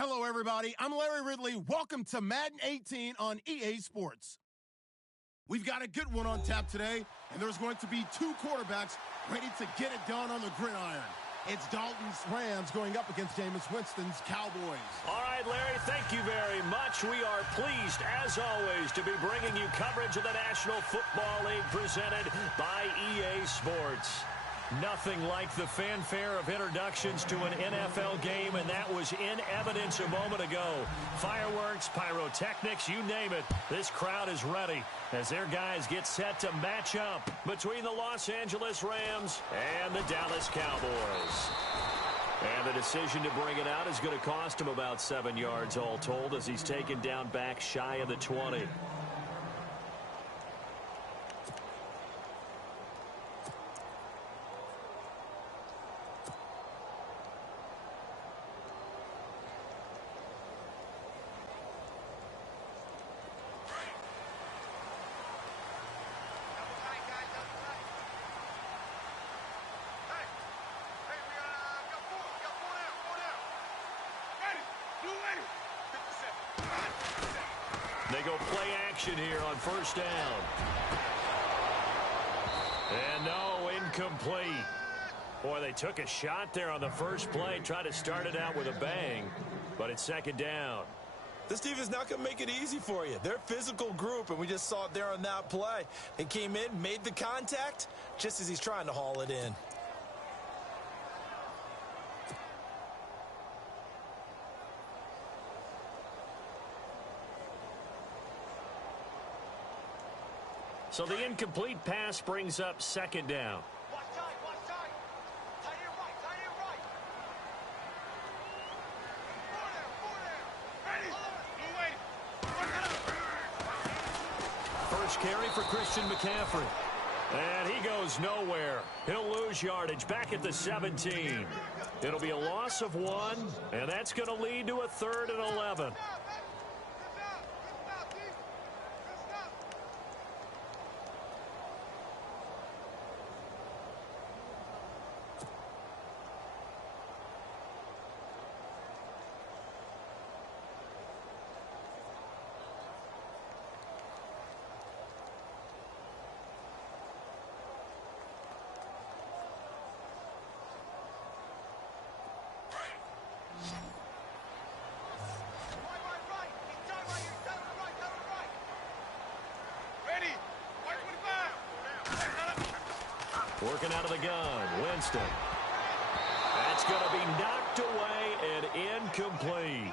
Hello, everybody. I'm Larry Ridley. Welcome to Madden 18 on EA Sports. We've got a good one on tap today, and there's going to be two quarterbacks ready to get it done on the gridiron. It's Dalton's Rams going up against Jameis Winston's Cowboys. All right, Larry, thank you very much. We are pleased, as always, to be bringing you coverage of the National Football League presented by EA Sports. Nothing like the fanfare of introductions to an NFL game, and that was in evidence a moment ago. Fireworks, pyrotechnics, you name it. This crowd is ready as their guys get set to match up between the Los Angeles Rams and the Dallas Cowboys. And the decision to bring it out is going to cost him about 7 yards all told as he's taken down back shy of the 20. They go play action here on first down. And no, incomplete. Boy, they took a shot there on the first play, tried to start it out with a bang, but it's second down. This team is not going to make it easy for you. They're a physical group, and we just saw it there on that play. They came in, made the contact, just as he's trying to haul it in. So the incomplete pass brings up second down. Watch tight, watch tight. Tight here right, tight here right. Four there. Ready. First carry for Christian McCaffrey. And he goes nowhere. He'll lose yardage back at the 17. It'll be a loss of 1, and that's going to lead to a 3rd and 11. Working out of the gun, Winston. That's going to be knocked away and incomplete.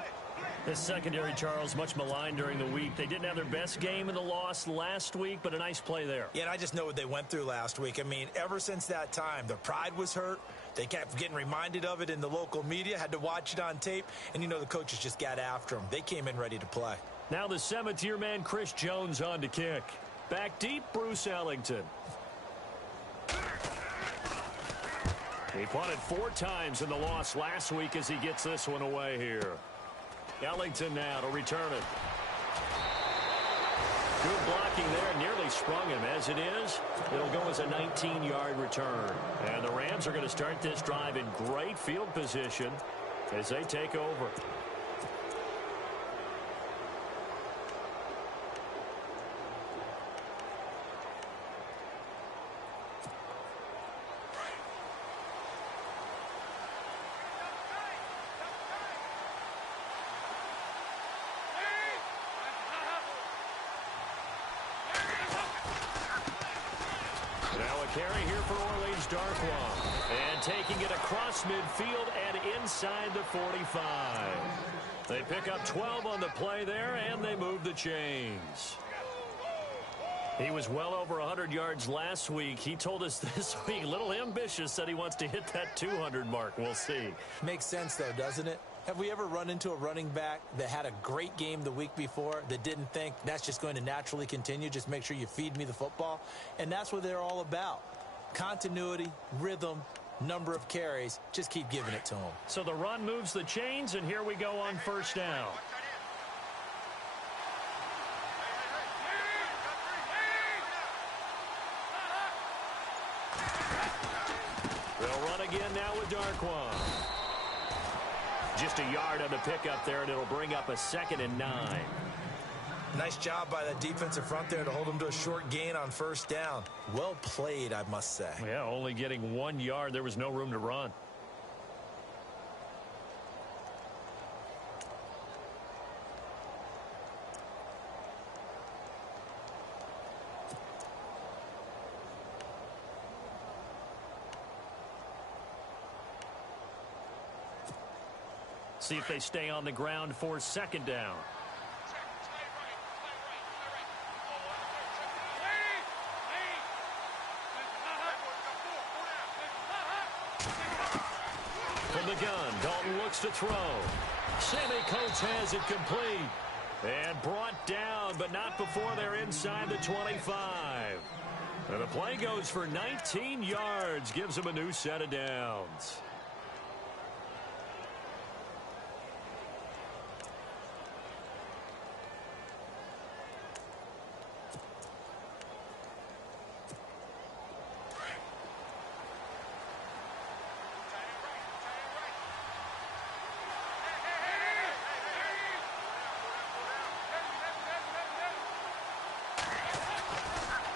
This secondary, Charles, much maligned during the week. They didn't have their best game in the loss last week, but a nice play there. Yeah, and I just know what they went through last week. I mean, ever since that time, their pride was hurt. They kept getting reminded of it in the local media, had to watch it on tape, and, you know, the coaches just got after them. They came in ready to play. Now the 7th-year man, Chris Jones, on to kick. Back deep, Bruce Ellington. He punted 4 times in the loss last week as he gets this one away here. Ellington now to return it. Good blocking there, nearly sprung him. As it is, it'll go as a 19-yard return. And the Rams are going to start this drive in great field position as they take over. Carry here for Orleans Darkwa. And taking it across midfield and inside the 45. They pick up 12 on the play there, and they move the chains. He was well over 100 yards last week. He told us this week, a little ambitious, said he wants to hit that 200 mark. We'll see. Makes sense, though, doesn't it? Have we ever run into a running back that had a great game the week before that didn't think that's just going to naturally continue? Just make sure you feed me the football. And that's what they're all about. Continuity, rhythm, number of carries. Just keep giving it to them. So the run moves the chains, and here we go on first down. They'll run again now with Darkwa. Just a yard on the pickup there, and it'll bring up a 2nd and 9. Nice job by that defensive front there to hold them to a short gain on 1st down. Well played, I must say. Yeah, only getting 1 yard. There was no room to run. See if they stay on the ground for 2nd down. From the gun, Dalton looks to throw. Sammy Coates has it complete. And brought down, but not before they're inside the 25. And the play goes for 19 yards, gives them a new set of downs.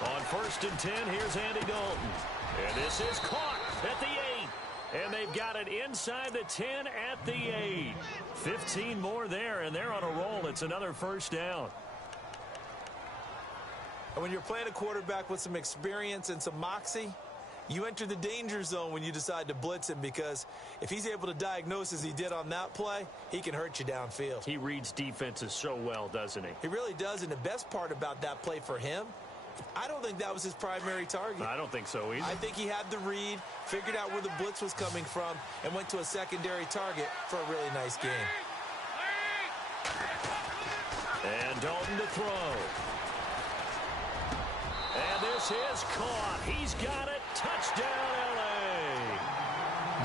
On 1st and 10, here's Andy Dalton. And this is caught at the 8. And they've got it inside the 10 at the 8. 15 more there, and they're on a roll. It's another 1st down. And when you're playing a quarterback with some experience and some moxie, you enter the danger zone when you decide to blitz him, because if he's able to diagnose as he did on that play, he can hurt you downfield. He reads defenses so well, doesn't he? He really does, and the best part about that play for him, I don't think that was his primary target. I don't think so either. I think he had the read, figured out where the blitz was coming from, and went to a secondary target for a really nice game. And Dalton to throw. And this is caught. He's got it. Touchdown, L.A.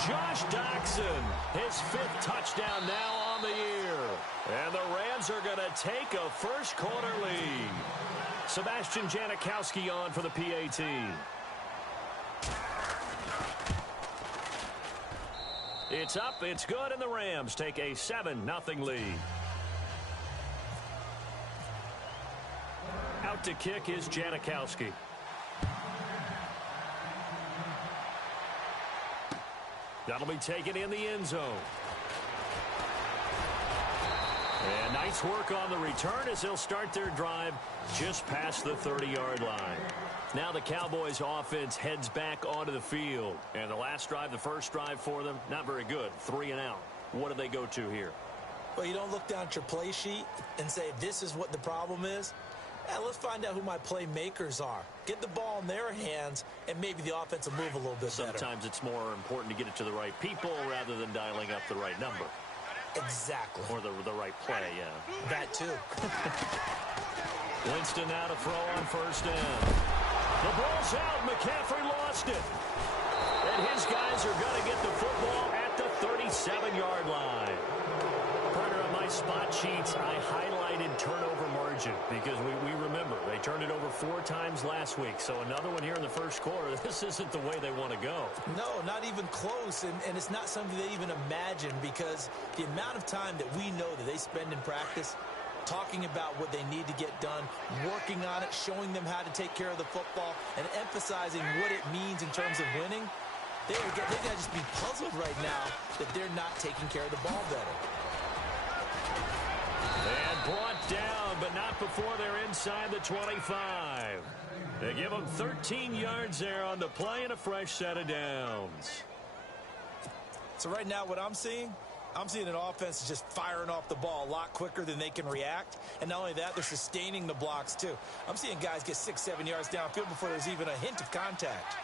Josh Doxson, his 5th touchdown now on the year. And the Rams are going to take a first-quarter lead. Sebastian Janikowski on for the PAT. It's up, it's good, and the Rams take a 7-0 lead. Out to kick is Janikowski. That'll be taken in the end zone. And nice work on the return as they'll start their drive just past the 30-yard line. Now the Cowboys offense heads back onto the field. And the last drive, the first drive for them, not very good. 3 and out. What do they go to here? Well, you don't look down at your play sheet and say, this is what the problem is. Let's find out who my playmakers are. Get the ball in their hands, and maybe the offense will move a little bit better. Sometimes it's more important to get it to the right people rather than dialing up the right number. Exactly. Or the right play, yeah. That too. Winston now to throw on 1st down. The ball's out. McCaffrey lost it. And his guys are going to get the football at the 37-yard line. Partner, on my spot sheets, I highlighted turnover margin because we remember they turned it over 4 times last week. So another one here in the first quarter. This isn't the way they want to go. No, not even close. And it's not something they even imagine, because the amount of time that we know that they spend in practice talking about what they need to get done, working on it, showing them how to take care of the football, and emphasizing what it means in terms of winning, they're going to just be puzzled right now that they're not taking care of the ball better. And brought down, but not before they're inside the 25. They give them 13 yards there on the play and a fresh set of downs. So right now what I'm seeing an offense just firing off the ball a lot quicker than they can react. And not only that, they're sustaining the blocks too. I'm seeing guys get 6-7 yards downfield before there's even a hint of contact.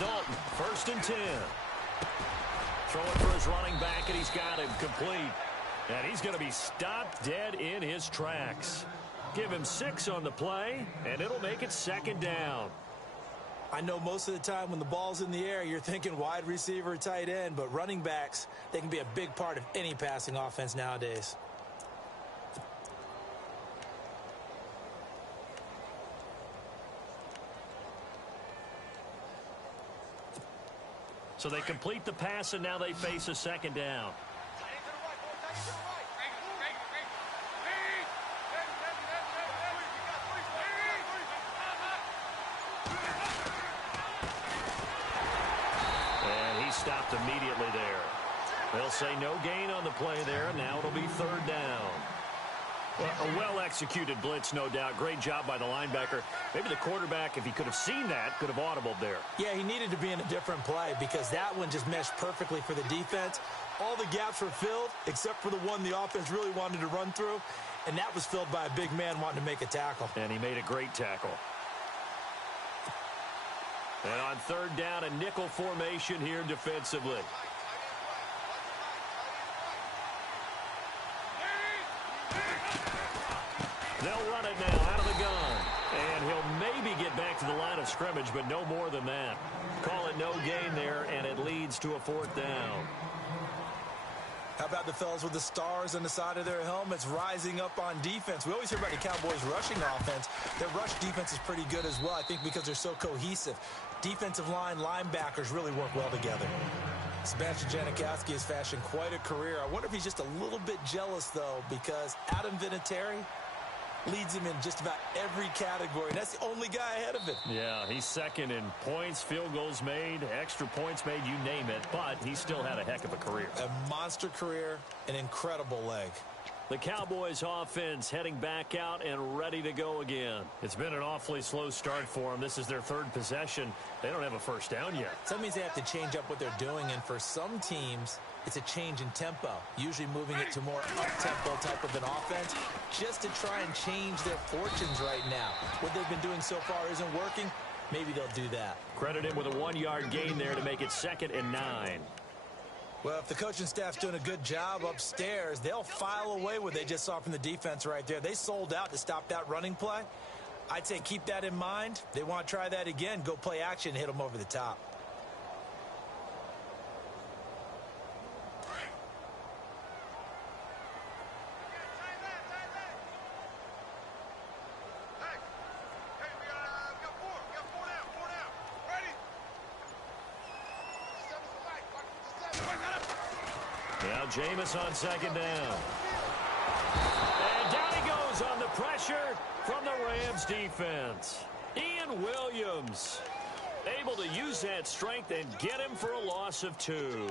Dalton, 1st and 10. Throwing for his running back, and he's got him complete. And he's going to be stopped dead in his tracks. Give him 6 on the play, and it'll make it 2nd down. I know most of the time when the ball's in the air, you're thinking wide receiver, tight end, but running backs, they can be a big part of any passing offense nowadays. So they complete the pass, and now they face a second down. And he stopped immediately there. They'll say no gain on the play there, and now it'll be third down. Well, a well-executed blitz, no doubt. Great job by the linebacker. Maybe the quarterback, if he could have seen that, could have audibled there. Yeah, he needed to be in a different play because that one just meshed perfectly for the defense. All the gaps were filled except for the one the offense really wanted to run through, and that was filled by a big man wanting to make a tackle. And he made a great tackle. And on third down, a nickel formation here defensively. They'll run it now out of the gun. And he'll maybe get back to the line of scrimmage, but no more than that. Call it no gain there, and it leads to a fourth down. How about the fellas with the stars on the side of their helmets rising up on defense? We always hear about the Cowboys' rushing offense. Their rush defense is pretty good as well, I think, because they're so cohesive. Defensive line, linebackers really work well together. Sebastian Janikowski has fashioned quite a career. I wonder if he's just a little bit jealous, though, because Adam Vinatieri leads him in just about every category. That's the only guy ahead of him. Yeah, he's second in points, field goals made, extra points made, you name it. But he still had a heck of a career. A monster career, an incredible leg. The Cowboys offense heading back out and ready to go again. It's been an awfully slow start for them. This is their third possession. They don't have a first down yet. So that means they have to change up what they're doing, and for some teams, it's a change in tempo, usually moving it to more up-tempo type of an offense, just to try and change their fortunes right now. What they've been doing so far isn't working. Maybe they'll do that. Credit him with a 1-yard gain there to make it 2nd and 9. Well, if the coaching staff's doing a good job upstairs, they'll file away what they just saw from the defense right there. They sold out to stop that running play. I'd say keep that in mind. They want to try that again. Go play action and hit them over the top. Now Jameis on 2nd down. And down he goes on the pressure from the Rams defense. Ian Williams able to use that strength and get him for a loss of 2.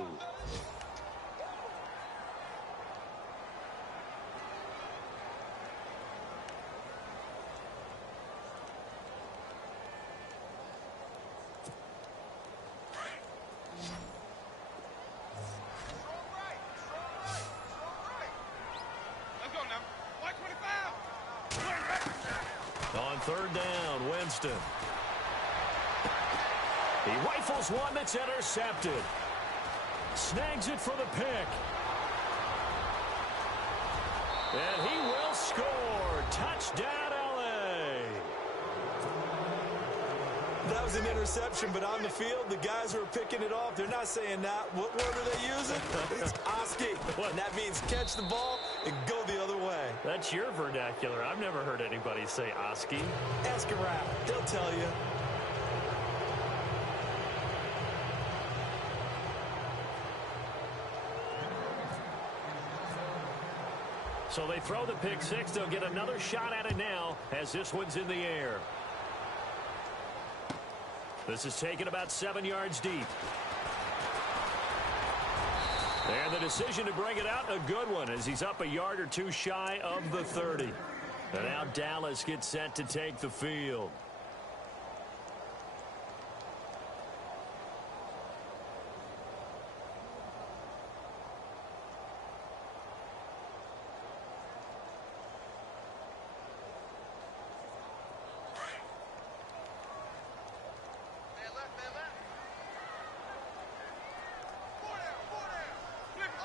On 3rd down, Winston. He rifles one that's intercepted. Snags it for the pick. And he will score. Touchdown, L.A. That was an interception, but on the field, the guys who are picking it off, they're not saying that. What word are they using? It's Oski. And that means catch the ball and go the other way. That's your vernacular. I've never heard anybody say Oski. Ask around. They'll tell you. So they throw the pick six. They'll get another shot at it now as this one's in the air. This is taken about 7 yards deep. And the decision to bring it out, a good one, as he's up a yard or two shy of the 30. And now Dallas gets set to take the field.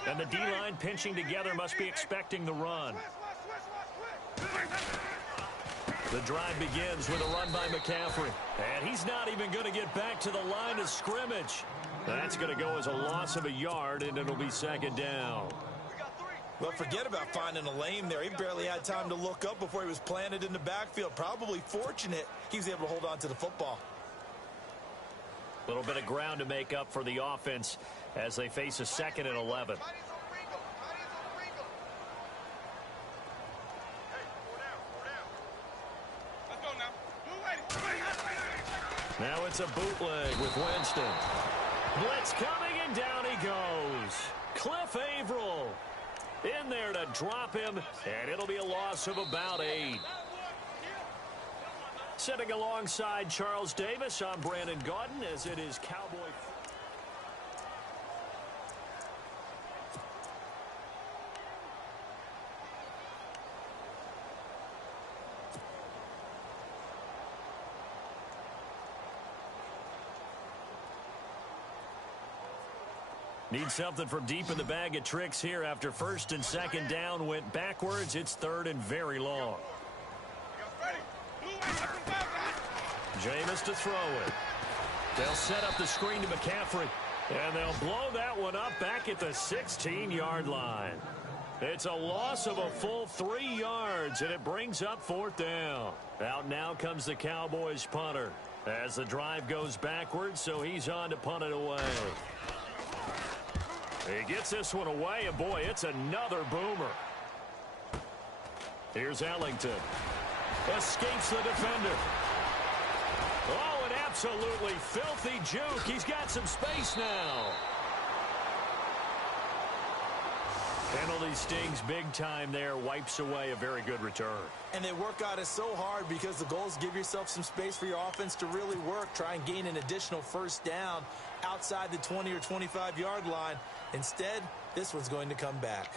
And the D-line pinching together must be expecting the run. The drive begins with a run by McCaffrey. And he's not even going to get back to the line of scrimmage. That's going to go as a loss of a yard, and it'll be 2nd down. Well, forget about finding a lane there. He barely had time to look up before he was planted in the backfield. Probably fortunate he was able to hold on to the football. A little bit of ground to make up for the offense as they face a 2nd and 11. Now it's a bootleg with Winston. Blitz coming, and down he goes. Cliff Averill in there to drop him, and it'll be a loss of about 8. Sitting alongside Charles Davis, I'm Brandon Gaudin, as it is Cowboy. Need something from deep in the bag of tricks here after 1st and 2nd down went backwards. It's 3rd and very long. Jameis to throw it. They'll set up the screen to McCaffrey, and they'll blow that one up back at the 16-yard line. It's a loss of a full 3 yards, and it brings up 4th down. Out now comes the Cowboys punter as the drive goes backwards, so he's on to punt it away. He gets this one away, and boy, it's another boomer. Here's Ellington. Escapes the defender. Oh, an absolutely filthy juke. He's got some space now. Penalty stings big time there. Wipes away a very good return. And they work out it so hard because the goal is give yourself some space for your offense to really work. Try and gain an additional 1st down outside the 20 or 25-yard line. Instead, this one's going to come back.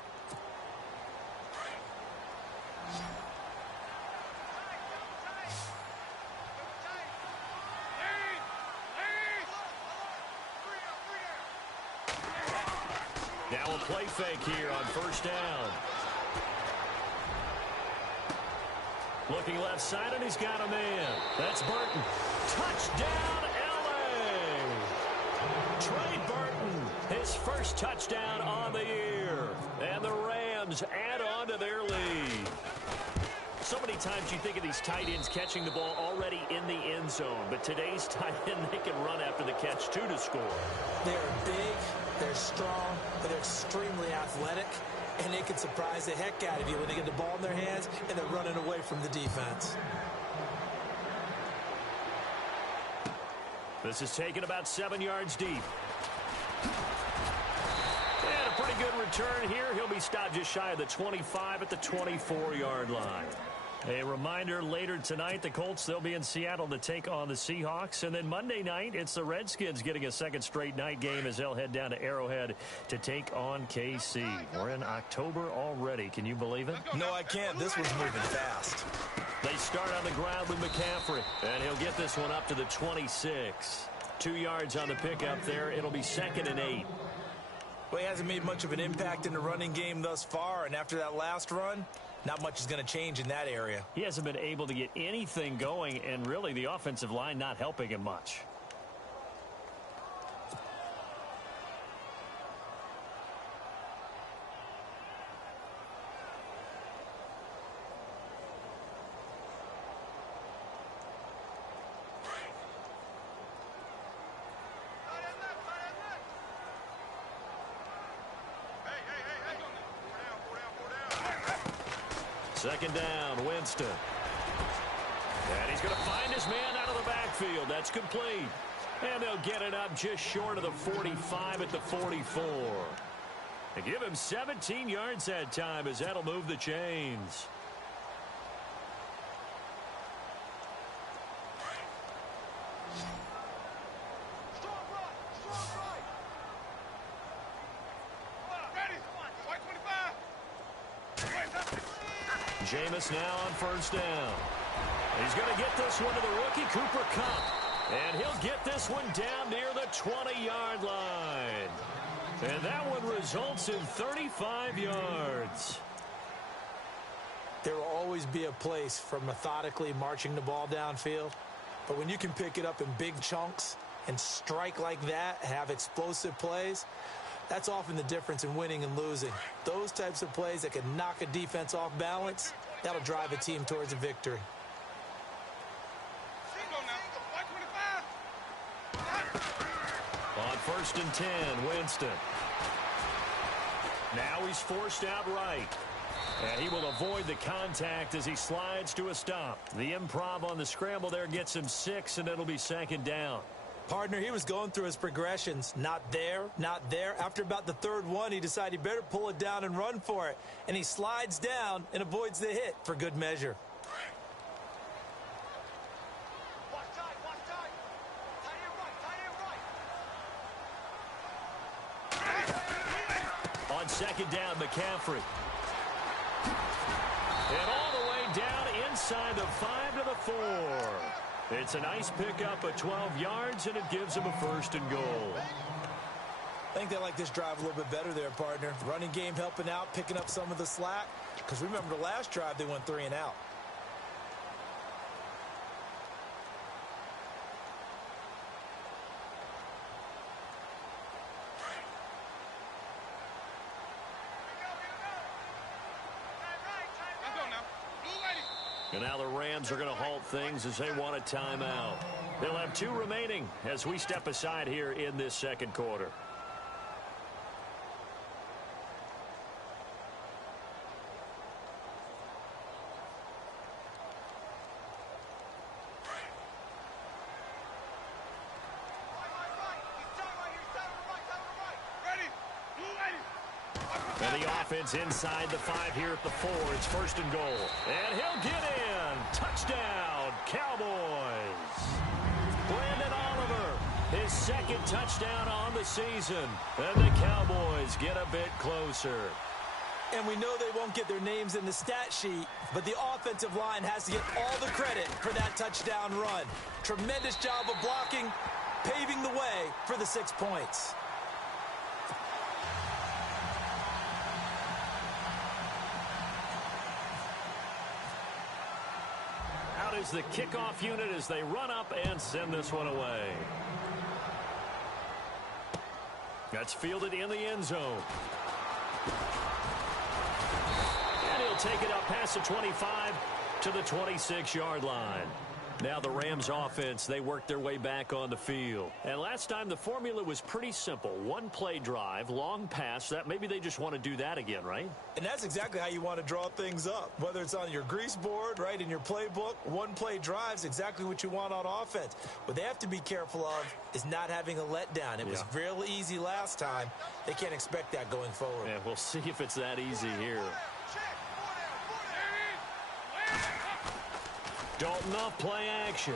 Now a play fake here on 1st down. Looking left side, and he's got a man. That's Burton. Touchdown, L.A. Trey Burton, his first touchdown on the year. And the Rams add on to their lead. So many times you think of these tight ends catching the ball already in the end zone. But today's tight end, they can run after the catch, too, to score. They're big, they're strong, but they're extremely athletic. And they can surprise the heck out of you when they get the ball in their hands and they're running away from the defense. This is taken about 7 yards deep. And a pretty good return here. He'll be stopped just shy of the 25 at the 24-yard line. A reminder, later tonight, the Colts, they'll be in Seattle to take on the Seahawks. And then Monday night, it's the Redskins getting a second straight night game as they'll head down to Arrowhead to take on KC. We're in October already. Can you believe it? No, I can't. This one's moving fast. They start on the ground with McCaffrey, and he'll get this one up to the 26. 2 yards on the pickup there. It'll be 2nd and 8. Well, he hasn't made much of an impact in the running game thus far, and after that last run, not much is going to change in that area. He hasn't been able to get anything going, and really the offensive line not helping him much. Second down, Winston. And he's going to find his man out of the backfield. That's complete. And they'll get it up just short of the 45 at the 44. They give him 17 yards that time as that'll move the chains. Jameis now on 1st down. He's going to get this one to the rookie, Cooper Kupp. And he'll get this one down near the 20-yard line. And that one results in 35 yards. There will always be a place for methodically marching the ball downfield. But when you can pick it up in big chunks and strike like that, have explosive plays, that's often the difference in winning and losing. Those types of plays that can knock a defense off balance, that'll drive a team towards a victory. Single now. 125. 1st and 10, Winston. Now he's forced out right. And he will avoid the contact as he slides to a stop. The improv on the scramble there gets him 6, and it'll be 2nd down. Partner, he was going through his progressions. Not there, not there. After about the 3rd one, he decided he better pull it down and run for it. And he slides down and avoids the hit for good measure. Watch tight, watch tight. Tie it right, On 2nd down, McCaffrey. And all the way down inside the 5 to the 4. It's a nice pickup of 12 yards, and it gives him a 1st and goal. I think they like this drive a little bit better there, partner. Running game helping out, picking up some of the slack. Because remember the last drive, they went 3 and out. And now the Rams are going to halt things as they want a timeout. They'll have 2 remaining as we step aside here in this 2nd quarter. And the offense inside the 5 here at the 4. It's 1st and goal. And he'll get in. Touchdown, Cowboys. Brandon Oliver, his 2nd touchdown on the season. And the Cowboys get a bit closer. And we know they won't get their names in the stat sheet, but the offensive line has to get all the credit for that touchdown run. Tremendous job of blocking, paving the way for the 6 points. Out is the kickoff unit as they run up and send this one away. That's fielded in the end zone. And he'll take it up past the 25 to the 26-yard line. Now the Rams offense, they work their way back on the field. And last time the formula was pretty simple. 1-play drive, long pass. That maybe they just want to do that again, right? And that's exactly how you want to draw things up. Whether it's on your grease board, right, in your playbook, 1-play drive's exactly what you want on offense. What they have to be careful of is not having a letdown. It was real easy last time. They can't expect that going forward. And we'll see if it's that easy here. Dalton off play action.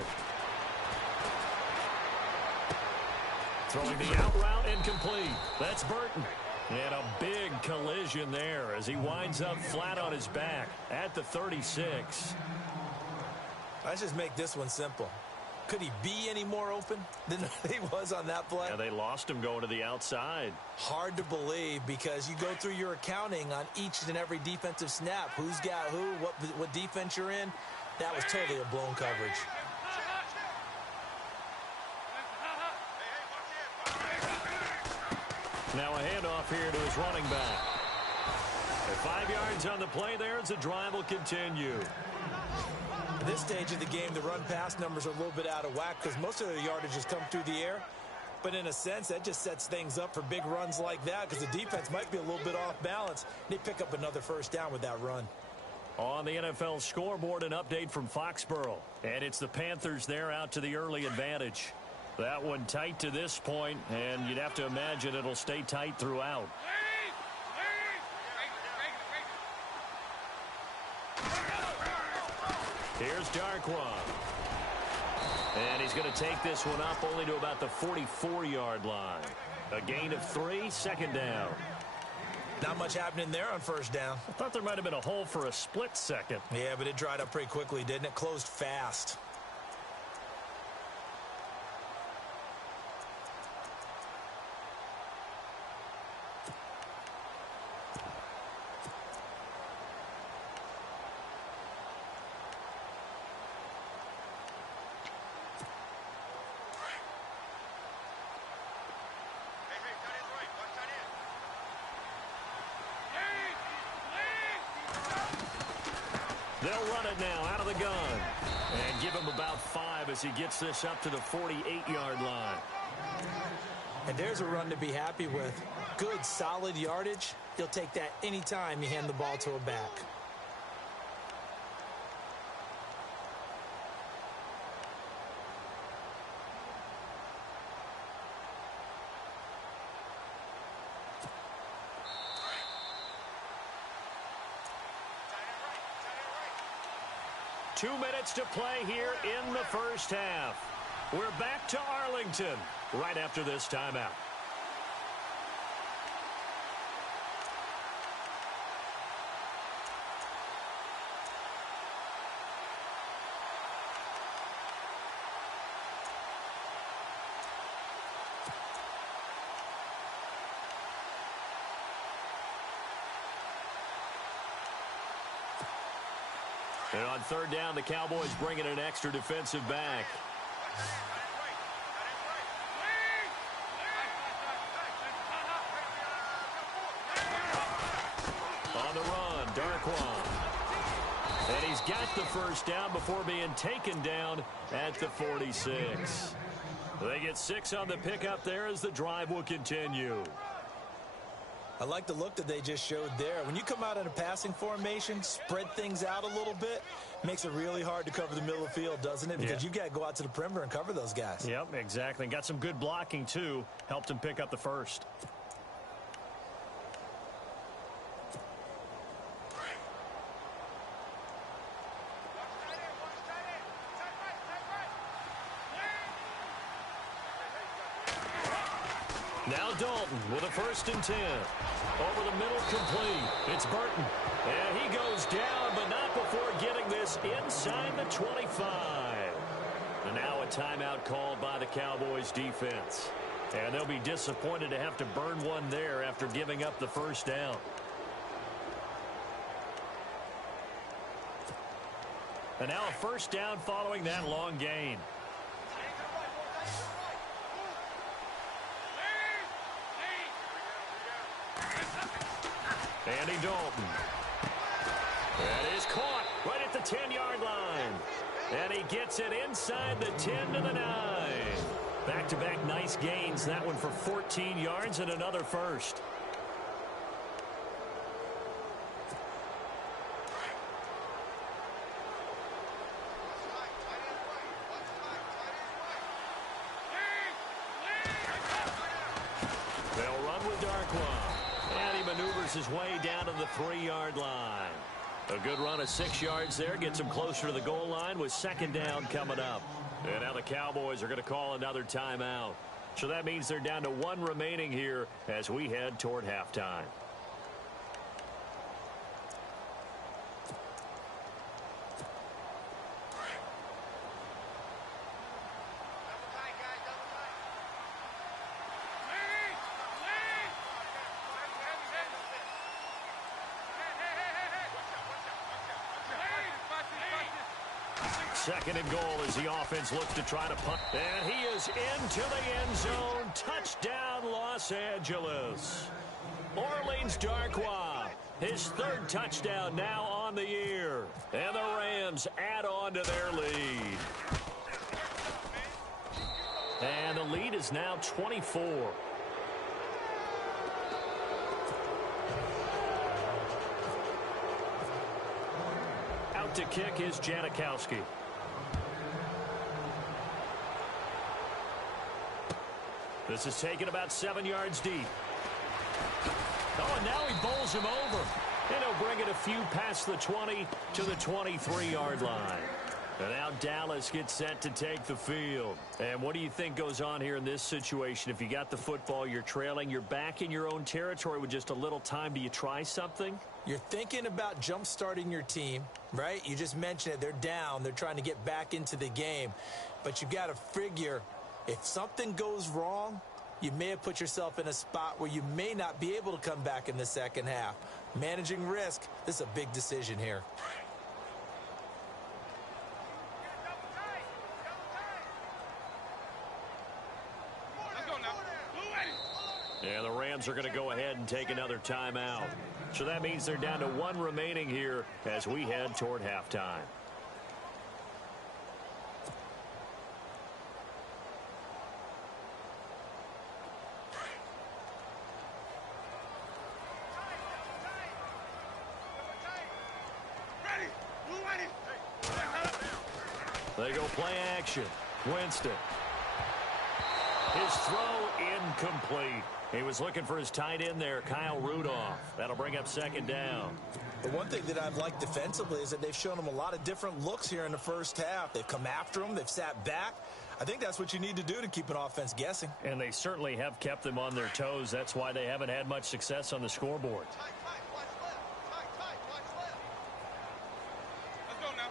Throwing the out route incomplete. That's Burton. And a big collision there as he winds up flat on his back at the 36. Let's just make this one simple. Could he be any more open than he was on that play? Yeah, they lost him going to the outside. Hard to believe because you go through your accounting on each and every defensive snap. Who's got who, what defense you're in. That was totally a blown coverage. Now a handoff here to his running back. At 5 yards on the play there as the drive will continue. At this stage of the game, the run-pass numbers are a little bit out of whack because most of the yardage has come through the air. But in a sense, that just sets things up for big runs like that because the defense might be a little bit off balance. They pick up another 1st down with that run. On the NFL scoreboard, an update from Foxborough. And it's the Panthers there out to the early advantage. That one tight to this point, and you'd have to imagine it'll stay tight throughout. Here's Darkwa. And he's going to take this one up only to about the 44-yard line. A gain of 3, 2nd down. Not much happening there on 1st down. I thought there might have been a hole for a split second. Yeah, but it dried up pretty quickly, didn't it? Closed fast. They'll run it now out of the gun. And give him about 5 as he gets this up to the 48-yard line. And there's a run to be happy with. Good, solid yardage. You'll take that anytime you hand the ball to a back. Two minutes to play here in the first half. We're back to Arlington right after this timeout. And on third down, the Cowboys bring in an extra defensive back. On the run, Darkwan. And he's got the first down before being taken down at the 46. They get 6 on the pickup there as the drive will continue. I like the look that they just showed there. When you come out in a passing formation, spread things out a little bit, makes it really hard to cover the middle of the field, doesn't it? Because you've got to go out to the perimeter and cover those guys. Yep, exactly. And got some good blocking, too. Helped him pick up the first. Now Dalton with a 1st and 10. Over the middle, complete. It's Burton. And he goes down, but not before getting this inside the 25. And now a timeout called by the Cowboys defense. And they'll be disappointed to have to burn one there after giving up the first down. And now a first down following that long gain. Andy Dalton. That is caught right at the 10-yard line. And he gets it inside the 10 to the 9. Back-to-back nice gains. That one for 14 yards and another first. They'll run with Darkwan. And he maneuvers his way down to the 3-yard line. A good run of 6 yards there. Gets him closer to the goal line with 2nd down coming up. And now the Cowboys are going to call another timeout. So that means they're down to 1 remaining here as we head toward halftime. Second and goal as the offense looks to try to punt. And he is into the end zone. Touchdown, Los Angeles. Orleans Darkwan, his 3rd touchdown now on the year. And the Rams add on to their lead. And the lead is now 24. Out to kick is Janikowski. This is taken about 7 yards deep. Oh, and now he bowls him over. And he'll bring it a few past the 20 to the 23-yard line. And now Dallas gets set to take the field. And what do you think goes on here in this situation? If you got the football, you're trailing, you're back in your own territory with just a little time. Do you try something? You're thinking about jump-starting your team, right? You just mentioned it. They're down. They're trying to get back into the game. But you got to figure, if something goes wrong, you may have put yourself in a spot where you may not be able to come back in the second half. Managing risk, this is a big decision here. Yeah, the Rams are going to go ahead and take another timeout. So that means they're down to 1 remaining here as we head toward halftime. They go play action. Winston. His throw incomplete. He was looking for his tight end there, Kyle Rudolph. That'll bring up second down. The one thing that I've liked defensively is that they've shown him a lot of different looks here in the first half. They've come after him. They've sat back. I think that's what you need to do to keep an offense guessing. And they certainly have kept them on their toes. That's why they haven't had much success on the scoreboard. Tight, watch left. Tight, watch left. Let's go now.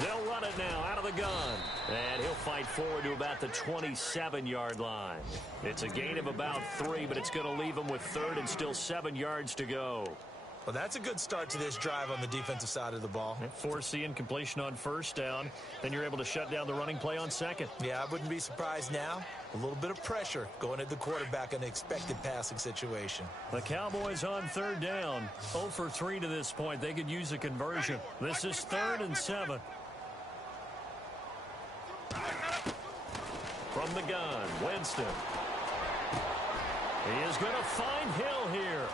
They'll run it now out of the gun. And he'll fight forward to about the 27-yard line. It's a gain of about 3, but it's going to leave him with 3rd and still 7 yards to go. Well, that's a good start to this drive on the defensive side of the ball. Force the incompletion on first down. Then you're able to shut down the running play on second. Yeah, I wouldn't be surprised now. A little bit of pressure going at the quarterback in an expected passing situation. The Cowboys on 3rd down. 0 for 3 to this point. They could use a conversion. This is 3rd and 7. From the gun, Winston. He is going to find Hill here.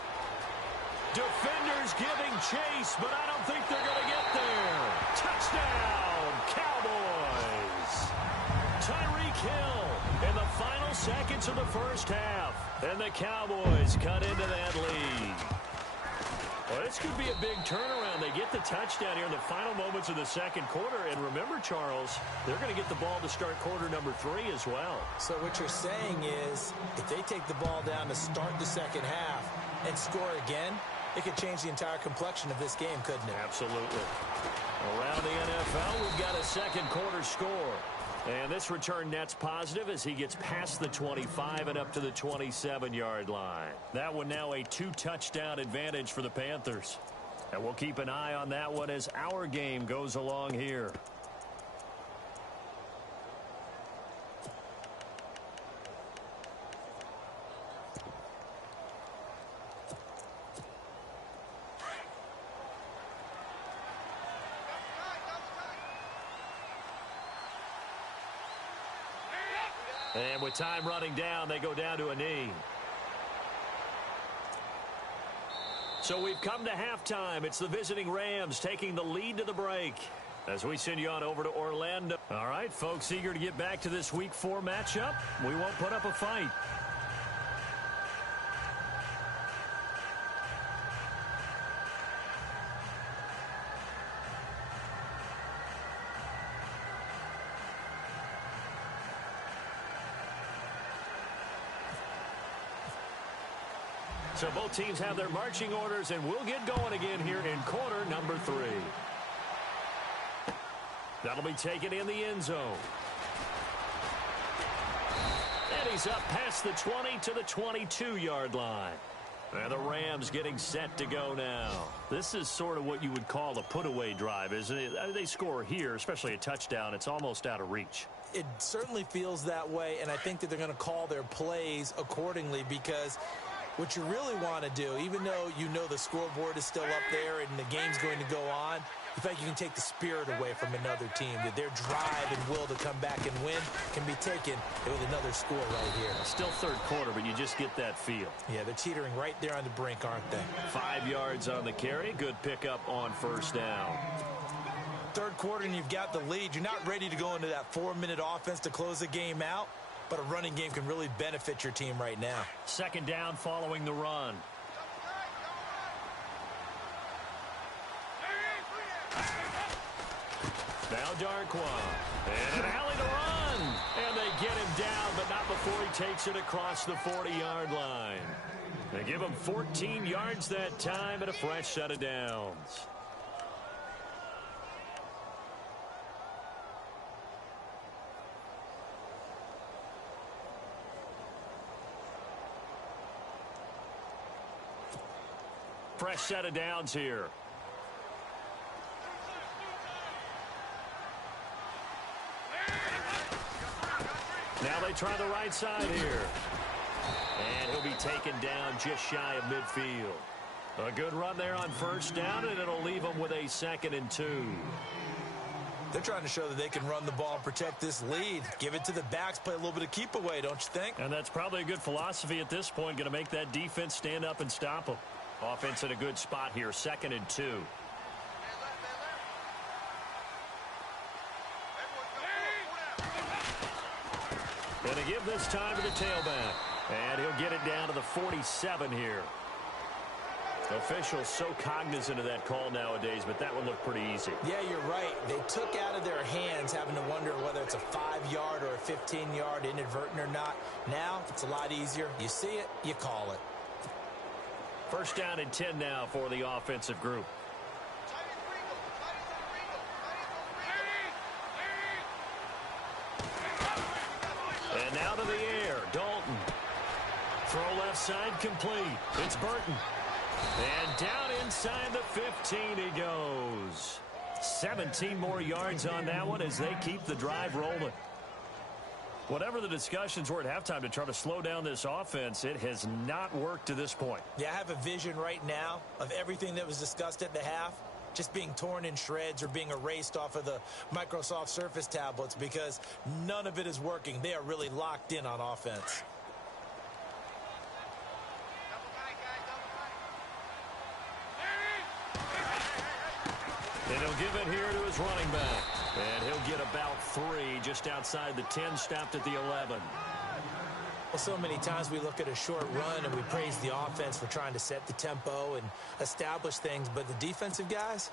Defenders giving chase, but I don't think they're going to get there. Touchdown, Cowboys. Tyreek Hill in the final seconds of the first half. And the Cowboys cut into that lead. Well, this could be a big turnaround. They get the touchdown here in the final moments of the second quarter. And remember, Charles, they're going to get the ball to start quarter number 3 as well. So what you're saying is if they take the ball down to start the second half and score again, it could change the entire complexion of this game, couldn't it? Absolutely. Around the NFL, we've got a second quarter score. And this return net's positive as he gets past the 25 and up to the 27-yard line. That one now a 2-touchdown advantage for the Panthers. And we'll keep an eye on that one as our game goes along here. And with time running down, they go down to a knee. So we've come to halftime. It's the visiting Rams taking the lead to the break as we send you on over to Orlando. All right, folks, eager to get back to this Week 4 matchup. We won't put up a fight. So both teams have their marching orders, and we'll get going again here in quarter number 3. That'll be taken in the end zone. And he's up past the 20 to the 22-yard line. And the Rams getting set to go now. This is sort of what you would call a put-away drive, isn't it? They score here, especially a touchdown. It's almost out of reach. It certainly feels that way, and I think that they're going to call their plays accordingly because what you really want to do, even though you know the scoreboard is still up there and the game's going to go on, you feel like you can take the spirit away from another team, that their drive and will to come back and win can be taken with another score right here. Still third quarter, but you just get that feel. Yeah, they're teetering right there on the brink, aren't they? 5 yards on the carry. Good pickup on first down. Third quarter and you've got the lead. You're not ready to go into that 4-minute offense to close the game out. But a running game can really benefit your team right now. Second down following the run. Now Darquan. And an alley to run. And they get him down, but not before he takes it across the 40-yard line. They give him 14 yards that time and a fresh set of downs. Fresh set of downs here. Now they try the right side here. And he'll be taken down just shy of midfield. A good run there on first down, and it'll leave them with a 2nd and 2. They're trying to show that they can run the ball and protect this lead. Give it to the backs, play a little bit of keep away, don't you think? And that's probably a good philosophy at this point. Going to make that defense stand up and stop them. Offense in a good spot here, 2nd and 2. And to give this time to the tailback. And he'll get it down to the 47 here. Officials so cognizant of that call nowadays, but that one looked pretty easy. Yeah, you're right. They took out of their hands having to wonder whether it's a 5-yard or a 15-yard inadvertent or not. Now, it's a lot easier. You see it, you call it. First down and 10 now for the offensive group. And now to the air, Dalton. Throw left side complete. It's Burton. And down inside the 15 he goes. 17 more yards on that one as they keep the drive rolling. Whatever the discussions were at halftime to try to slow down this offense, it has not worked to this point. Yeah, I have a vision right now of everything that was discussed at the half just being torn in shreds or being erased off of the Microsoft Surface tablets because none of it is working. They are really locked in on offense. And he'll give it here to his running back. And he'll get about 3 just outside the 10, stopped at the 11. Well, so many times we look at a short run and we praise the offense for trying to set the tempo and establish things. But the defensive guys,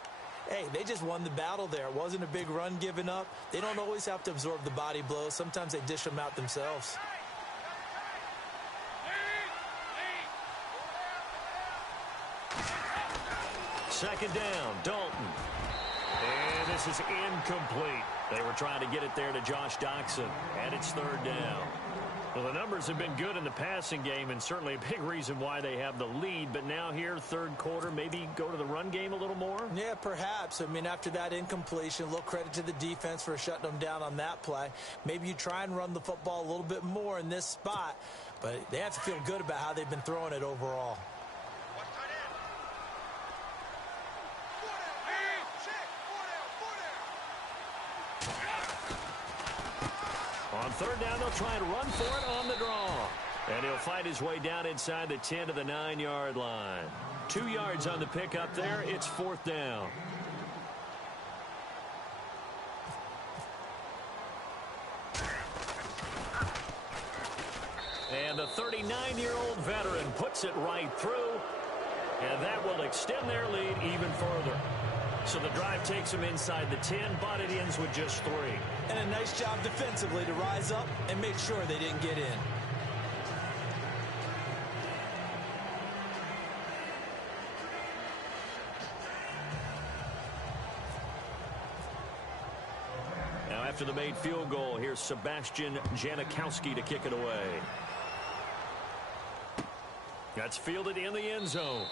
hey, they just won the battle there. It wasn't a big run given up. They don't always have to absorb the body blows. Sometimes they dish them out themselves. Second down, Dalton. And this is incomplete. They were trying to get it there to Josh Doxson, and it's third down. Well, the numbers have been good in the passing game, and certainly a big reason why they have the lead. But now here, third quarter, maybe go to the run game a little more? Yeah, perhaps. I mean, after that incompletion, a little credit to the defense for shutting them down on that play. Maybe you try and run the football a little bit more in this spot, but they have to feel good about how they've been throwing it overall. On third down, they'll try and run for it on the draw. And he'll fight his way down inside the 10 to the 9-yard line. 2 yards on the pickup there. It's fourth down. And the 39-year-old veteran puts it right through. And that will extend their lead even further. So the drive takes them inside the 10, but it ends with just 3. And a nice job defensively to rise up and make sure they didn't get in. Now after the made field goal, here's Sebastian Janikowski to kick it away. That's fielded in the end zone.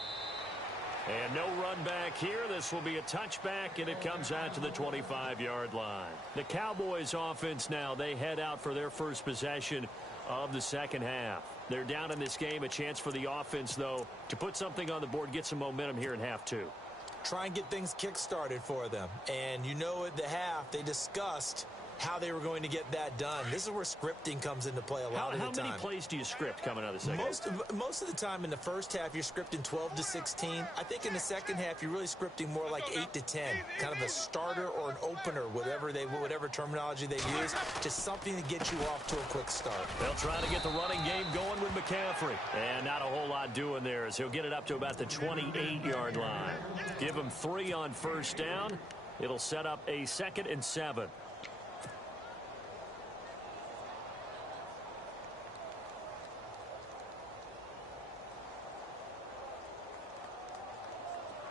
And no run back here. This will be a touchback, and it comes out to the 25-yard line. The Cowboys offense now, they head out for their first possession of the second half. They're down in this game. A chance for the offense, though, to put something on the board, get some momentum here in half 2. Try and get things kick-started for them. And you know at the half, they discussed how they were going to get that done. This is where scripting comes into play a lot of the time. How many plays do you script coming out of the second? Most of the time in the first half, you're scripting 12 to 16. I think in the second half, you're really scripting more like 8 to 10. Kind of a starter or an opener, whatever terminology they use. Just something to get you off to a quick start. They'll try to get the running game going with McCaffrey. And not a whole lot doing there as he'll get it up to about the 28-yard line. Give him 3 on first down. It'll set up a 2nd and 7.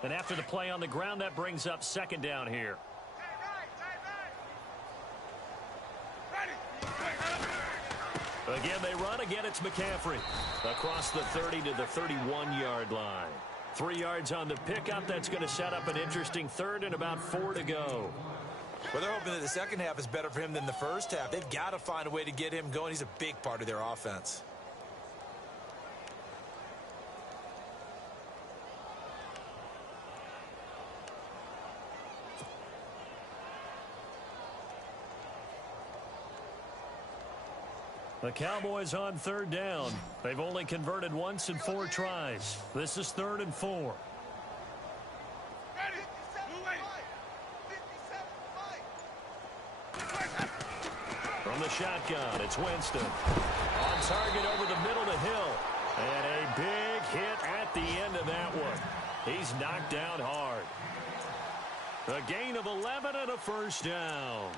And after the play on the ground, that brings up second down here. Again, they run. Again, it's McCaffrey. Across the 30 to the 31-yard line. 3 yards on the pickup. That's going to set up an interesting third and about 4 to go. Well, they're hoping that the second half is better for him than the first half. They've got to find a way to get him going. He's a big part of their offense. The Cowboys on third down. They've only converted once in 4 tries. This is 3rd and 4. From the shotgun, it's Winston. On target over the middle to Hill. And a big hit at the end of that one. He's knocked down hard. A gain of 11 and a first down.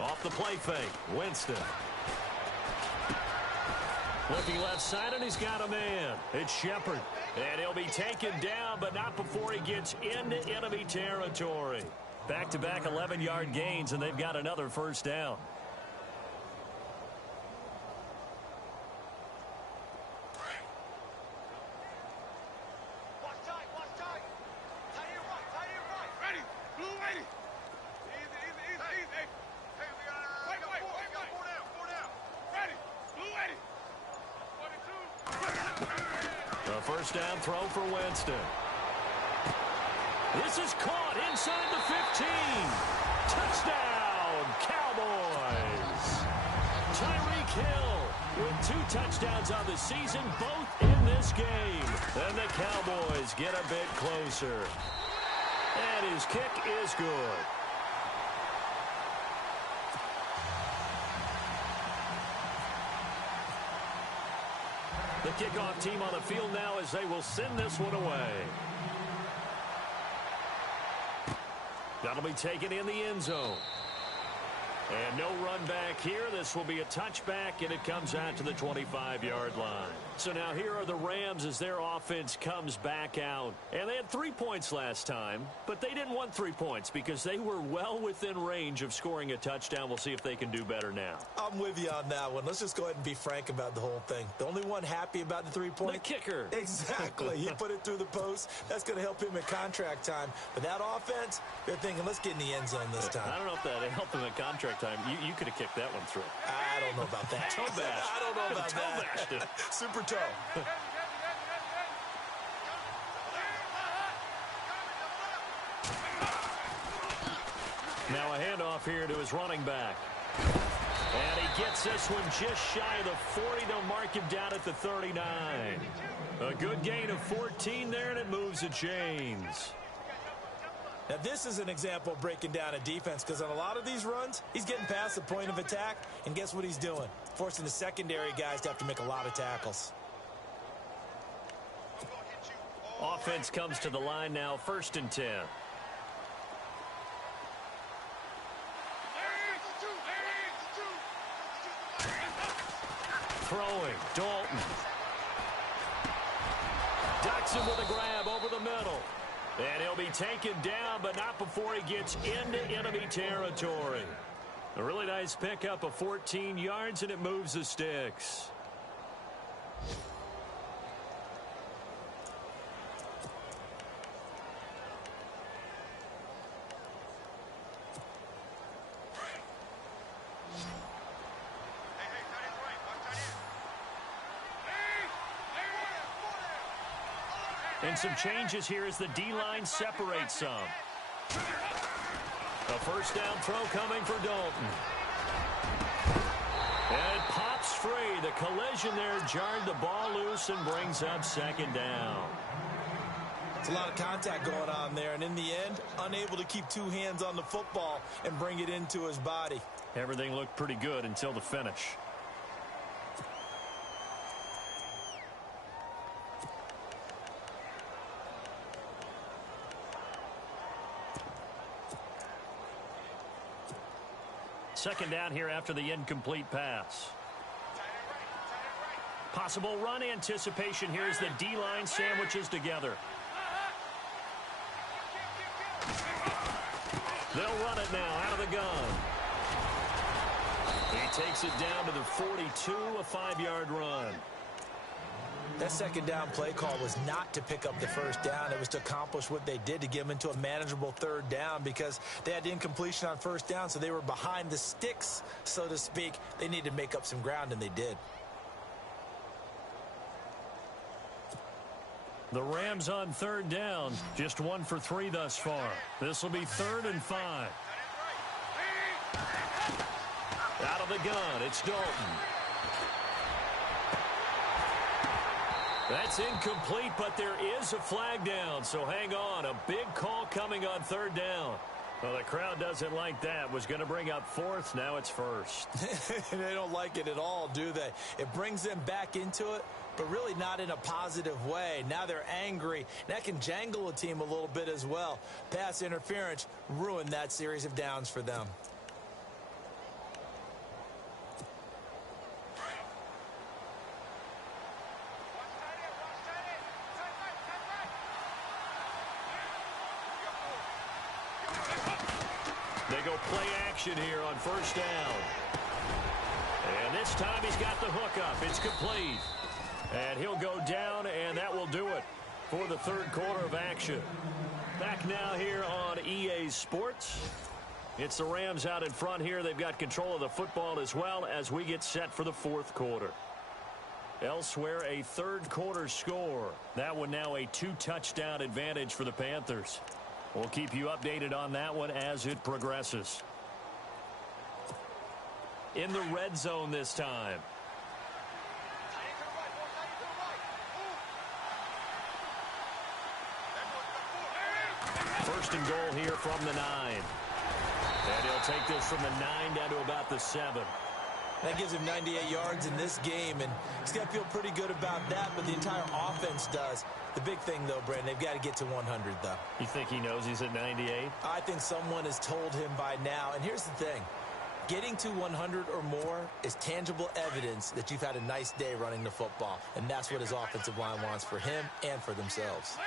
Off the play fake, Winston. Looking left side, and he's got a man. It's Shepard. And he'll be taken down, but not before he gets into enemy territory. Back-to-back 11-yard gains, and they've got another first down. First down throw for Winston. This is caught inside the 15. Touchdown, Cowboys. Tyreek Hill with 2 touchdowns on the season, both in this game. And the Cowboys get a bit closer. And his kick is good. The kickoff team on the field now as they will send this one away. That'll be taken in the end zone. And no run back here. This will be a touchback, and it comes out to the 25-yard line. So now here are the Rams as their offense comes back out. And they had 3 points last time, but they didn't want 3 points because they were well within range of scoring a touchdown. We'll see if they can do better now. I'm with you on that one. Let's just go ahead and be frank about the whole thing. The only one happy about the 3 points? The kicker. Exactly. He put it through the post. That's going to help him at contract time. But that offense, they're thinking, let's get in the end zone this time. I don't know if that helped him at contract time. You could have kicked that one through. I don't know about that. Toe bash. I don't know about toe that. Bashed it. Super toe. Now a handoff here to his running back. And he gets this one just shy of the 40. They'll mark him down at the 39. A good gain of 14 there, and it moves the chains. Now, this is an example of breaking down a defense because on a lot of these runs, he's getting past the point of attack, and guess what he's doing? Forcing the secondary guys to have to make a lot of tackles. Offense comes to the line now, 1st and 10. Throwing, Dalton. Ducks him with a grab over the middle. And he'll be taken down, but not before he gets into enemy territory. A really nice pickup of 14 yards, and it moves the sticks. And some changes here as the D-line separates some. A first down throw coming for Dalton. And it pops free. The collision there jarred the ball loose and brings up 2nd down. It's a lot of contact going on there, and in the end, unable to keep 2 hands on the football and bring it into his body. Everything looked pretty good until the finish. Second down here after the incomplete pass. Possible run anticipation here as the D-line sandwiches together. They'll run it now out of the gun. He takes it down to the 42, a 5-yard run. That second down play call was not to pick up the first down. It was to accomplish what they did to get them into a manageable third down because they had incompletion on first down, so they were behind the sticks, so to speak. They needed to make up some ground, and they did. The Rams on third down, just 1 for 3 thus far. This will be 3rd and 5. Out of the gun, it's Dalton. That's incomplete, but there is a flag down, so hang on. A big call coming on 3rd down. Well, the crowd doesn't like that. Was going to bring up 4th. Now it's 1st. They don't like it at all, do they? It brings them back into it, but really not in a positive way. Now they're angry. That can jangle a team a little bit as well. Pass interference ruined that series of downs for them. They go play action here on 1st down. And this time he's got the hook up. It's complete. And he'll go down, and that will do it for the 3rd quarter of action. Back now here on EA Sports. It's the Rams out in front here. They've got control of the football as well as we get set for the 4th quarter. Elsewhere, a 3rd quarter score. That one now a 2-touchdown advantage for the Panthers. We'll keep you updated on that one as it progresses. In the red zone this time. 1st and goal here from the 9. And he'll take this from the 9 down to about the 7. That gives him 98 yards in this game, and he's got to feel pretty good about that, but the entire offense does. The big thing, though, Brandon, they've got to get to 100, though. You think he knows he's at 98? I think someone has told him by now. And here's the thing. Getting to 100 or more is tangible evidence that you've had a nice day running the football, and that's what his offensive line wants for him and for themselves.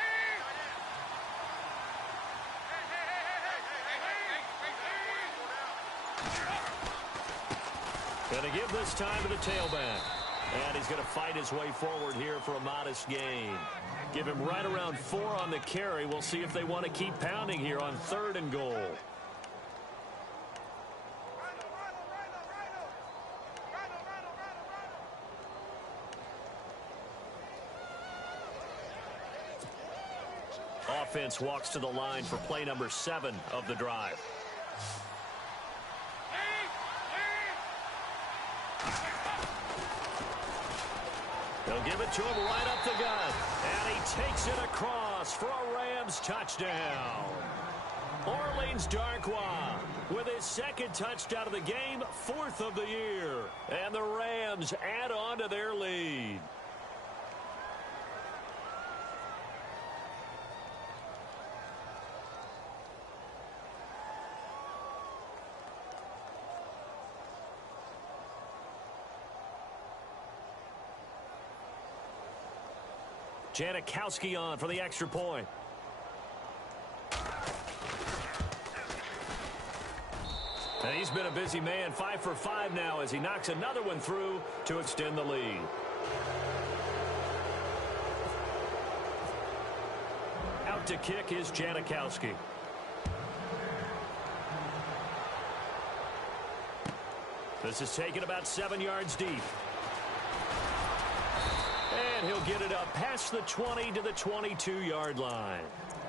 Going to give this time to the tailback. And he's going to fight his way forward here for a modest gain. Give him right around 4 on the carry. We'll see if they want to keep pounding here on 3rd and goal. Offense walks to the line for play number 7 of the drive. They'll give it to him right up the gut. And he takes it across for a Rams touchdown. Orleans Darkwa with his 2nd touchdown of the game, 4th of the year. And the Rams add on to their lead. Janikowski on for the extra point. And he's been a busy man, 5 for 5 now as he knocks another one through to extend the lead. Out to kick is Janikowski. This is taken about 7 yards deep. And he'll get it up past the 20 to the 22-yard line.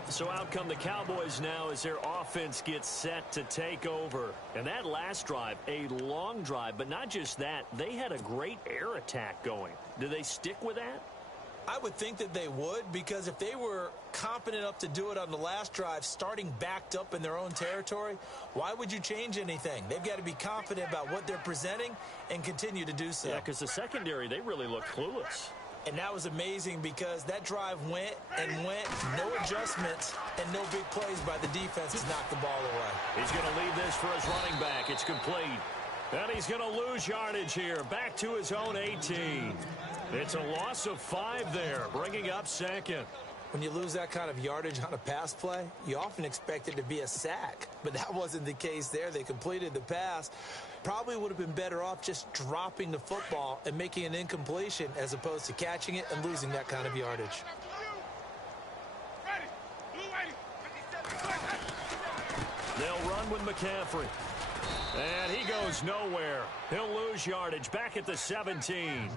So out come the Cowboys now as their offense gets set to take over. And that last drive, a long drive, but not just that. They had a great air attack going. Do they stick with that? I would think that they would, because if they were confident enough to do it on the last drive, starting backed up in their own territory, why would you change anything? They've got to be confident about what they're presenting and continue to do so. Yeah, because the secondary, they really look clueless. And that was amazing because that drive went and went, no adjustments and no big plays by the defense to knock the ball away. He's going to leave this for his running back. It's complete. And he's going to lose yardage here, back to his own 18. It's a loss of 5 there, bringing up 2nd. When you lose that kind of yardage on a pass play, you often expect it to be a sack. But that wasn't the case there. They completed the pass. Probably would have been better off just dropping the football and making an incompletion as opposed to catching it and losing that kind of yardage. They'll run with McCaffrey. And he goes nowhere. He'll lose yardage back at the 17.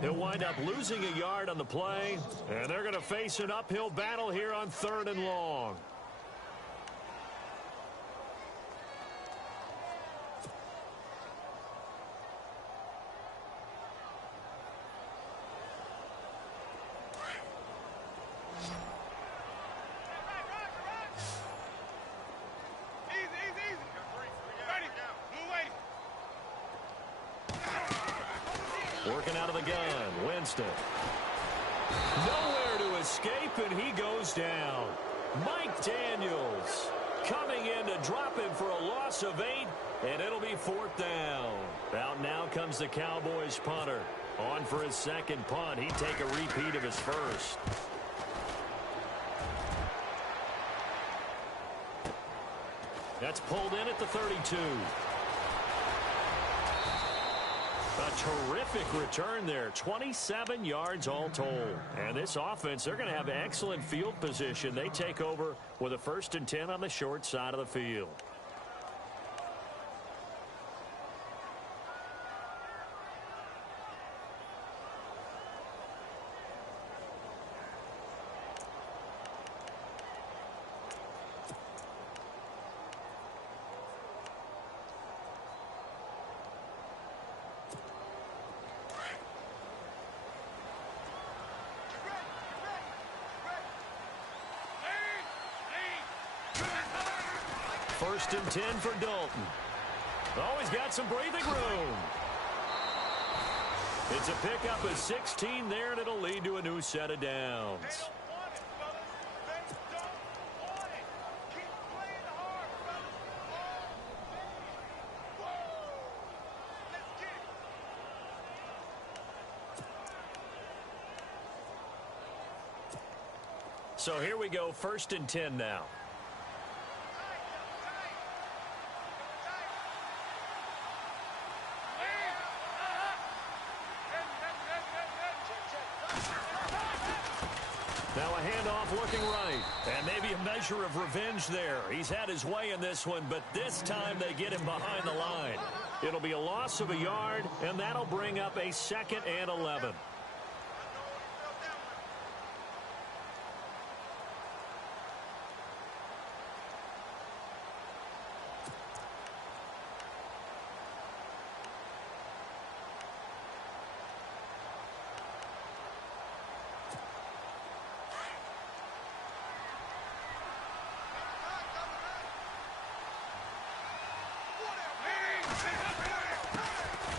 He'll wind up losing a yard on the play, and they're going to face an uphill battle here on 3rd and long. Working out of the gun, Winston. Nowhere to escape, and he goes down. Mike Daniels coming in to drop him for a loss of 8, and it'll be 4th down. Out now comes the Cowboys punter. On for his second punt. He'd take a repeat of his first. That's pulled in at the 32. A terrific return there. 27 yards all told. And this offense, they're going to have excellent field position. They take over with a 1st and 10 on the short side of the field. First and 10 for Dalton. Oh, he's got some breathing room. It's a pickup of 16 there, and it'll lead to a new set of downs. So here we go, 1st and 10 now. Now a handoff looking right. And maybe a measure of revenge there. He's had his way in this one, but this time they get him behind the line. It'll be a loss of a yard, and that'll bring up a 2nd and 11.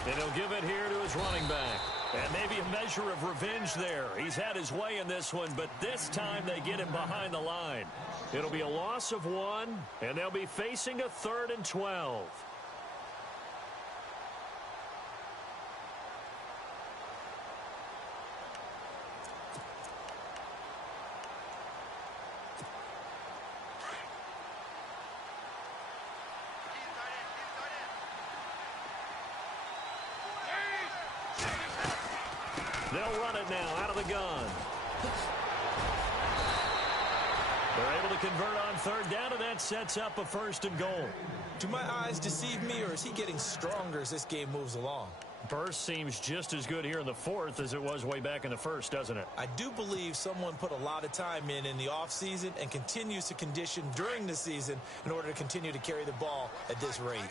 And he'll give it here to his running back. And maybe a measure of revenge there. He's had his way in this one, but this time they get him behind the line. It'll be a loss of 1, and they'll be facing a 3rd and 12. They'll run it now out of the gun. They're able to convert on 3rd down, and that sets up a 1st and goal. Do my eyes deceive me, or is he getting stronger as this game moves along? Burst seems just as good here in the 4th as it was way back in the 1st, doesn't it? I do believe someone put a lot of time in the offseason and continues to condition during the season in order to continue to carry the ball at this rate.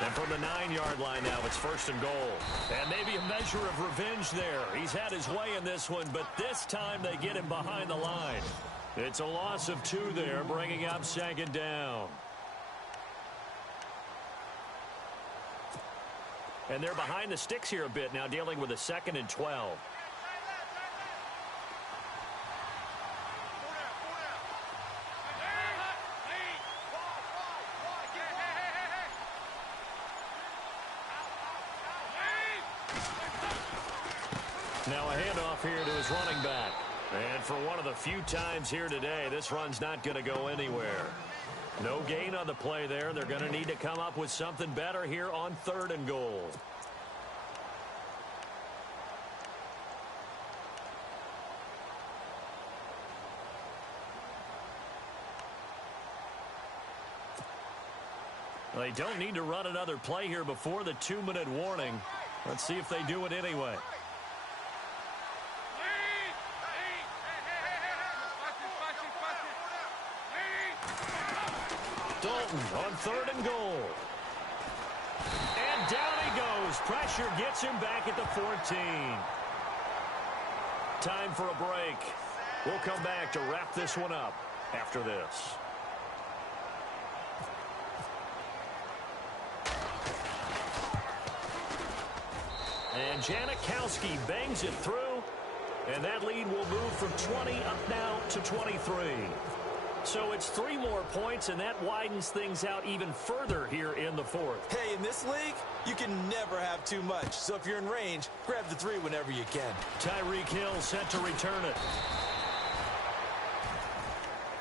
And from the 9-yard line now, it's 1st and goal. And maybe a measure of revenge there. He's had his way in this one, but this time they get him behind the line. It's a loss of 2 there, bringing up 2nd down. And they're behind the sticks here a bit now, dealing with a 2nd and 12. Now a handoff here to his running back. And for one of the few times here today, this run's not going to go anywhere. No gain on the play there. They're going to need to come up with something better here on 3rd and goal. They don't need to run another play here before the 2-minute warning. Let's see if they do it anyway. Dalton on 3rd and goal. And down he goes. Pressure gets him back at the 14. Time for a break. We'll come back to wrap this one up after this. And Janikowski bangs it through. And that lead will move from 20 up now to 23. So it's 3 more points, and that widens things out even further here in the 4th. Hey, in this league, you can never have too much. So if you're in range, grab the 3 whenever you can. Tyreek Hill set to return it.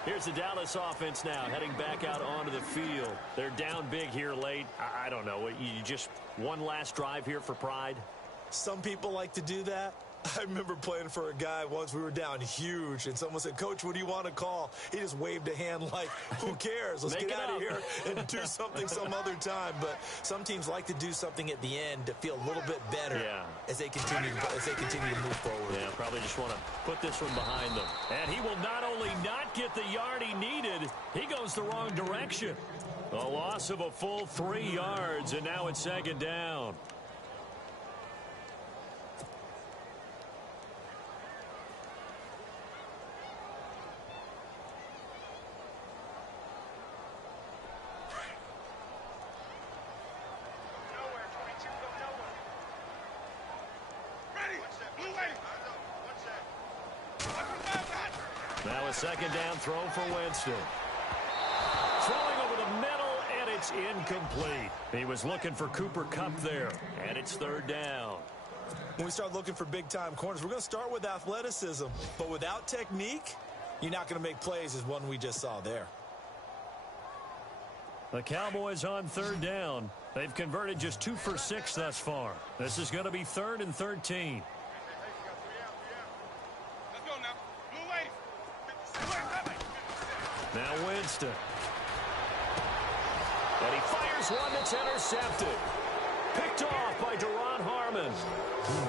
Here's the Dallas offense now, heading back out onto the field. They're down big here late. I don't know. You just one last drive here for pride? Some people like to do that. I remember playing for a guy once. We were down huge, and someone said, "Coach, what do you want to call?" He just waved a hand like, who cares? Let's get out of here and do something some other time. But some teams like to do something at the end to feel a little bit better as they continue to move forward. Yeah, probably just want to put this one behind them. And he will not only not get the yard he needed, he goes the wrong direction. A loss of a full 3 yards, and now it's 2nd down. Now a 2nd down throw for Winston. Throwing over the middle, and it's incomplete. He was looking for Cooper Kupp there, and it's 3rd down. When we start looking for big-time corners, we're going to start with athleticism. But without technique, you're not going to make plays as one we just saw there. The Cowboys on 3rd down. They've converted just 2 for 6 thus far. This is going to be 3rd and 13. Now Winston. And he fires one that's intercepted. Picked off by Duron Harmon.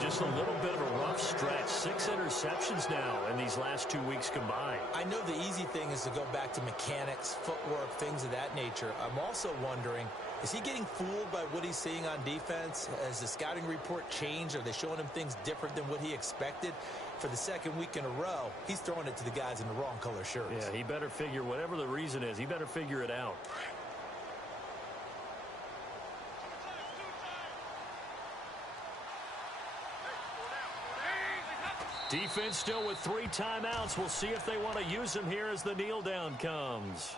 Just a little bit of a rough stretch. 6 interceptions now in these last 2 weeks combined. I know the easy thing is to go back to mechanics, footwork, things of that nature. I'm also wondering, is he getting fooled by what he's seeing on defense? Has the scouting report changed? Are they showing him things different than what he expected? For the 2nd week in a row, he's throwing it to the guys in the wrong color shirts. Yeah, he better figure, whatever the reason is, he better figure it out. Defense still with 3 timeouts. We'll see if they want to use them here as the kneel down comes.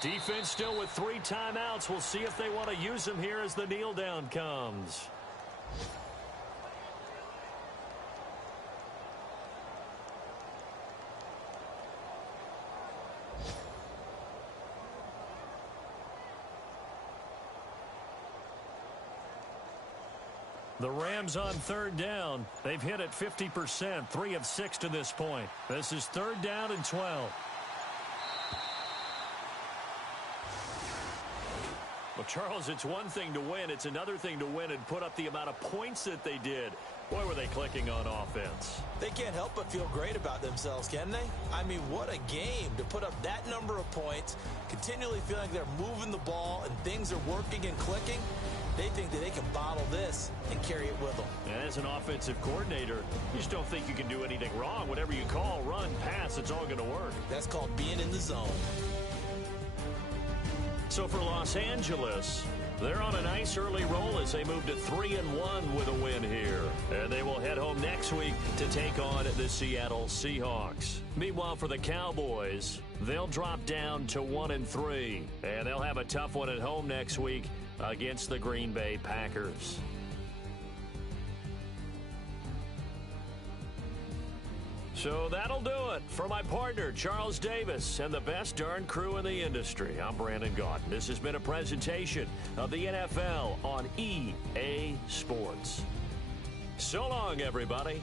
Defense still with 3 timeouts. We'll see if they want to use them here as the kneel down comes. The Rams on 3rd down. They've hit it 50%, 3 of 6 to this point. This is 3rd down and 12. Well, Charles, it's one thing to win. It's another thing to win and put up the amount of points that they did. Boy, were they clicking on offense. They can't help but feel great about themselves, can they? I mean, what a game to put up that number of points, continually feeling like they're moving the ball and things are working and clicking. They think that they can bottle this and carry it with them. And as an offensive coordinator, you just don't think you can do anything wrong. Whatever you call, run, pass, it's all going to work. That's called being in the zone. So for Los Angeles, they're on a nice early roll as they move to 3-1 with a win here. And they will head home next week to take on the Seattle Seahawks. Meanwhile, for the Cowboys, they'll drop down to 1-3. And they'll have a tough one at home next week against the Green Bay Packers. So that'll do it. For my partner, Charles Davis, and the best darn crew in the industry, I'm Brandon Gaudin. This has been a presentation of the NFL on EA Sports. So long, everybody.